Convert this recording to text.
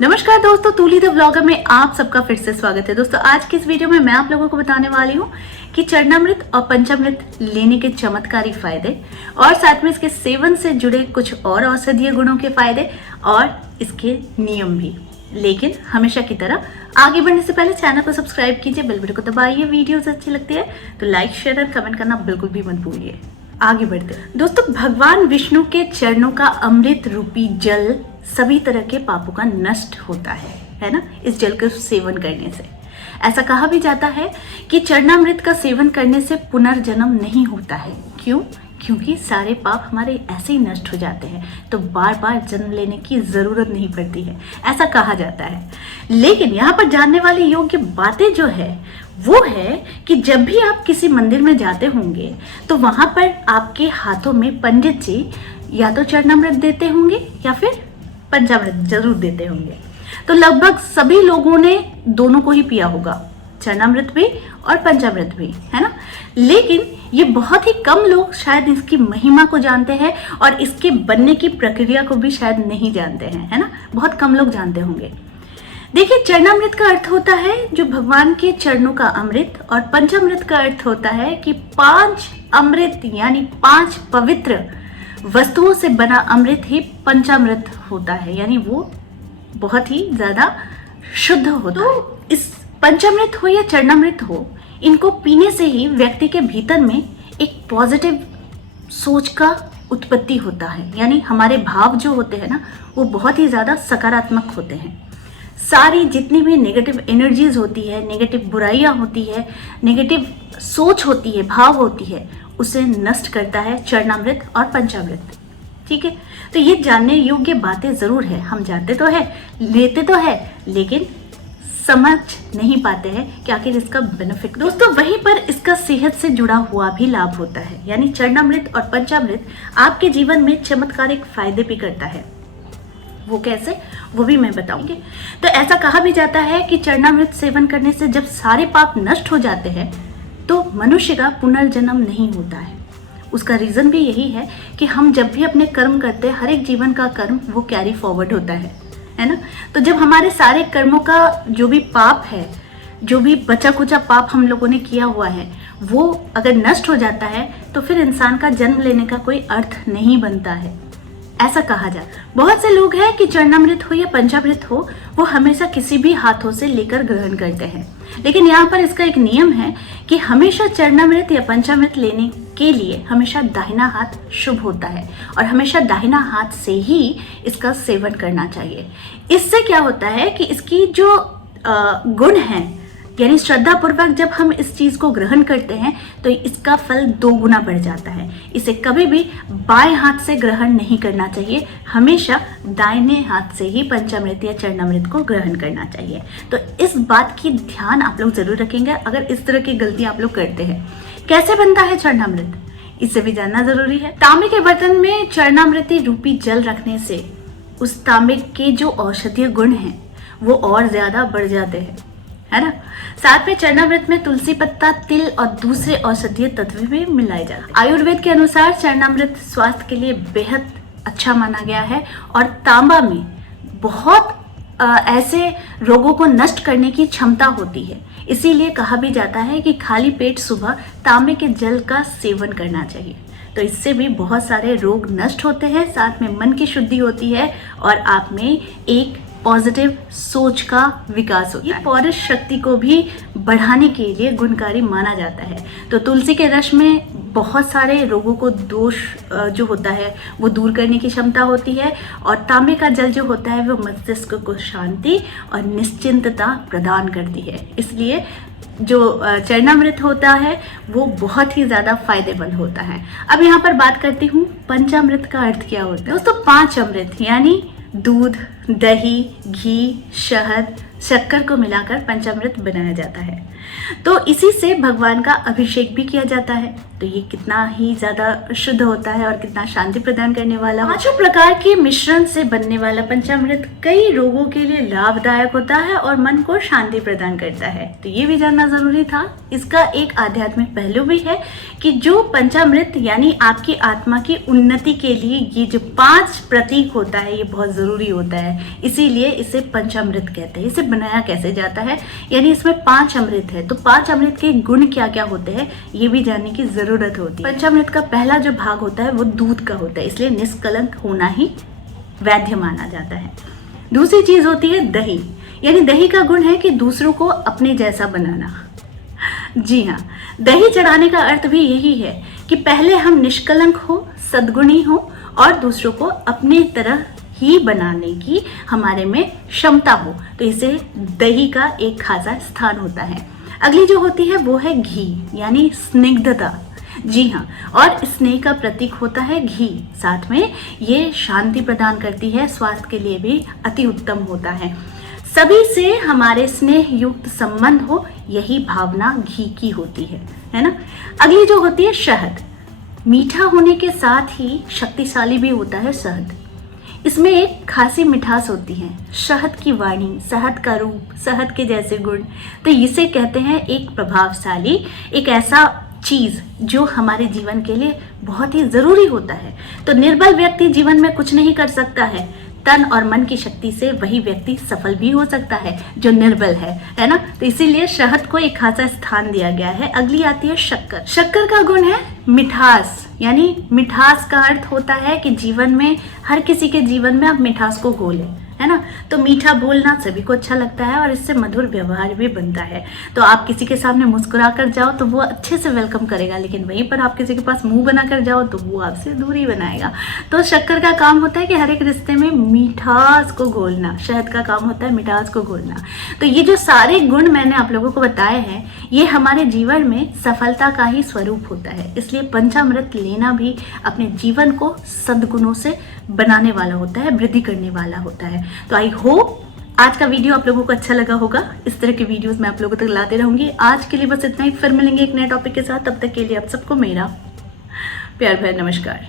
नमस्कार दोस्तों, तूली the vlogger में आप सबका फिर से स्वागत है। दोस्तों आज की इस वीडियो में मैं आप लोगों को बताने वाली हूँ कि चरणामृत और पंचामृत लेने के चमत्कारी फायदे और साथ में इसके सेवन से जुड़े कुछ और औषधीय गुणों के फायदे और इसके नियम भी। लेकिन हमेशा की तरह आगे बढ़ने से पहले चैनल को सब्सक्राइब कीजिए, बेल बटन को दबाइए। वीडियोस अच्छी लगती है तो लाइक शेयर और कमेंट करना बिल्कुल भी मत भूलिए। आगे बढ़ते हैं दोस्तों, भगवान विष्णु के चरणों का अमृत रूपी जल सभी तरह के पापों का नष्ट होता है ना, इस जल का सेवन करने से। ऐसा कहा भी जाता है कि चरणामृत का सेवन करने से पुनर्जन्म नहीं होता है। क्यों? क्योंकि सारे पाप हमारे ऐसे ही नष्ट हो जाते हैं, तो बार बार जन्म लेने की जरूरत नहीं पड़ती है, ऐसा कहा जाता है। लेकिन यहाँ पर जानने वाली योग्य बातें जो है वो है कि जब भी आप किसी मंदिर में जाते होंगे तो वहां पर आपके हाथों में पंडित जी या तो चरणामृत देते होंगे या फिर पंचामृत जरूर देते होंगे। तो लगभग सभी लोगों ने दोनों को ही पिया होगा, चरणामृत भी और पंचामृत भी, है ना। लेकिन ये बहुत ही कम लोग शायद इसकी महिमा को जानते हैं और इसके बनने की प्रक्रिया को भी शायद नहीं जानते हैं, है ना। बहुत कम लोग जानते होंगे। देखिए, चरणामृत का अर्थ होता है जो भगवान के चरणों का अमृत, और पंचामृत का अर्थ होता है कि 5 अमृत यानी 5 पवित्र वस्तुओं से बना अमृत ही पंचामृत होता है, यानी वो बहुत ही ज्यादा शुद्ध होता है। इस पंचामृत हो या चरणामृत हो, इनको पीने से ही व्यक्ति के भीतर में एक पॉजिटिव सोच का उत्पत्ति होता है, यानी हमारे भाव जो होते हैं ना वो बहुत ही ज्यादा सकारात्मक होते हैं। सारी जितनी भी नेगेटिव एनर्जीज होती है, नेगेटिव बुराइयां होती है, नेगेटिव सोच होती है, भाव होती है, उसे नष्ट करता है चरणामृत और पंचामृत। ठीक है, तो ये जानने योग्य बातें जरूर है। हम जानते तो है, लेते तो है, लेकिन समझ नहीं पाते हैं कि आखिर इसका बेनिफिट। दोस्तों वहीं पर इसका सेहत से जुड़ा हुआ भी लाभ होता है, यानी चरणामृत और पंचामृत आपके जीवन में चमत्कारिक फायदे भी करता है। वो कैसे, वो भी मैं बताऊंगी। तो ऐसा कहा भी जाता है कि चरणामृत सेवन करने से जब सारे पाप नष्ट हो जाते हैं तो मनुष्य का पुनर्जन्म नहीं होता है। उसका रीजन भी यही है कि हम जब भी अपने कर्म करते हैं, हर एक जीवन का कर्म वो कैरी फॉरवर्ड होता है ना। तो जब हमारे सारे कर्मों का जो भी पाप है, जो भी बचा कुचा पाप हम लोगों ने किया हुआ है, वो अगर नष्ट हो जाता है तो फिर इंसान का जन्म लेने का कोई अर्थ नहीं बनता है, ऐसा कहा जाता है। बहुत से लोग हैं कि चरणामृत हो या पंचामृत हो, वो हमेशा किसी भी हाथों से लेकर ग्रहण करते हैं। लेकिन यहाँ पर इसका एक नियम है कि हमेशा चरणामृत या पंचामृत लेने के लिए हमेशा दाहिना हाथ शुभ होता है और हमेशा दाहिना हाथ से ही इसका सेवन करना चाहिए। इससे क्या होता है कि इसकी जो गुण है, यानी श्रद्धा पूर्वक जब हम इस चीज को ग्रहण करते हैं तो इसका फल 2 गुना बढ़ जाता है। इसे कभी भी बाएं हाथ से ग्रहण नहीं करना चाहिए, हमेशा दाहिने हाथ से ही पंचामृत या चरणामृत को ग्रहण करना चाहिए। तो इस बात की ध्यान आप लोग जरूर रखेंगे अगर इस तरह की गलती आप लोग करते हैं। कैसे बनता है चरणामृत, इसे भी जानना जरूरी है। तांबे के बर्तन में चरणामृति रूपी जल रखने से उस तांबे के जो औषधीय गुण हैं वो और ज्यादा बढ़ जाते हैं, है ना। साथ में चरणामृत में तुलसी पत्ता, तिल और दूसरे औषधीय तत्व भी मिलाए जाते हैं। आयुर्वेद के अनुसार चरणामृत स्वास्थ्य के लिए बेहद अच्छा माना गया है और तांबा में बहुत ऐसे रोगों को नष्ट करने की क्षमता होती है। इसीलिए कहा भी जाता है कि खाली पेट सुबह तांबे के जल का सेवन करना चाहिए। तो इससे भी बहुत सारे रोग नष्ट होते हैं, साथ में मन की शुद्धि होती है और आप में एक पॉजिटिव सोच का विकास होता है। ये पौरुष शक्ति को भी बढ़ाने के लिए गुणकारी माना जाता है। तो तुलसी के रस में बहुत सारे रोगों को दोष जो होता है वो दूर करने की क्षमता होती है और तांबे का जल जो होता है वो मस्तिष्क को शांति और निश्चिंतता प्रदान करती है। इसलिए जो चरणामृत होता है वो बहुत ही ज्यादा फायदेमंद होता है। अब यहाँ पर बात करती हूँ पंचामृत का अर्थ क्या होता है। दोस्तों 5 अमृत यानी दूध, दही, घी, शहद, शक्कर को मिलाकर पंचामृत बनाया जाता है। तो इसी से भगवान का अभिषेक भी किया जाता है। तो ये कितना ही ज्यादा शुद्ध होता है और कितना शांति प्रदान करने वाला। 5 प्रकार के मिश्रण से बनने वाला पंचामृत कई रोगों के लिए लाभदायक होता है और मन को शांति प्रदान करता है। तो ये भी जानना जरूरी था। इसका एक आध्यात्मिक पहलू भी है कि जो पंचामृत यानी आपकी आत्मा की उन्नति के लिए ये जो 5 प्रतीक होता है ये बहुत जरूरी होता है। इसीलिए इसे पंचामृत कहते हैं। इसे बनाया कैसे जाता है, यानी इसमें 5 अमृत है, तो 5 अमृत के गुण क्या क्या होते हैं ये भी जानने की जरूरत होती है। पंचामृत का पहला जो भाग होता है वो दूध का होता है, इसलिए निष्कलंक होना ही वैद्य माना जाता है। दूसरी चीज होती है दही, यानी दही का गुण है कि दूसरों को अपने जैसा बनाना। जी हाँ, दही चढ़ाने का अर्थ भी यही है कि पहले हम निष्कलंक हो, सद्गुणी हो और दूसरों को अपने तरह ही बनाने की हमारे में क्षमता हो, तो इसे दही का एक खासा स्थान होता है। अगली जो होती है वो है घी, यानी स्निग्धता। जी हाँ, और स्नेह का प्रतीक होता है घी। साथ में ये शांति प्रदान करती है, स्वास्थ्य के लिए भी अति उत्तम होता है। सभी से हमारे स्नेह युक्त संबंध हो, यही भावना घी की होती है ना। अगली जो होती है शहद, मीठा होने के साथ ही शक्तिशाली भी होता है शहद। इसमें एक खासी मिठास होती है, शहद की वाणी, शहद का रूप, शहद के जैसे गुण, तो इसे कहते हैं एक प्रभावशाली, एक ऐसा चीज जो हमारे जीवन के लिए बहुत ही जरूरी होता है। तो निर्बल व्यक्ति जीवन में कुछ नहीं कर सकता है, तन और मन की शक्ति से वही व्यक्ति सफल भी हो सकता है जो निर्बल है ना। तो इसीलिए शहद को एक खासा स्थान दिया गया है। अगली आती है शक्कर। शक्कर का गुण है मिठास, यानी मिठास का अर्थ होता है कि जीवन में, हर किसी के जीवन में आप मिठास को घोलें, है ना। तो मीठा बोलना सभी को अच्छा लगता है और इससे मधुर व्यवहार भी बनता है। तो आप किसी के सामने मुस्कुरा कर जाओ तो वो अच्छे से वेलकम करेगा, लेकिन वहीं पर आप किसी के पास मुंह बना कर जाओ तो वो आपसे दूरी बनाएगा। तो शक्कर का काम होता है कि हर एक रिश्ते में मिठास को घोलना, शहद का काम होता है मिठास को घोलना। तो ये जो सारे गुण मैंने आप लोगों को बताए हैं, ये हमारे जीवन में सफलता का ही स्वरूप होता है। इसलिए पंचामृत लेना भी अपने जीवन को सद्गुणों से बनाने वाला होता है, वृद्धि करने वाला होता है। तो आई होप आज का वीडियो आप लोगों को अच्छा लगा होगा। इस तरह के वीडियोस मैं आप लोगों तक लाते रहूंगी। आज के लिए बस इतना ही, फिर मिलेंगे एक नए टॉपिक के साथ। तब तक के लिए आप सबको मेरा प्यार भरा नमस्कार।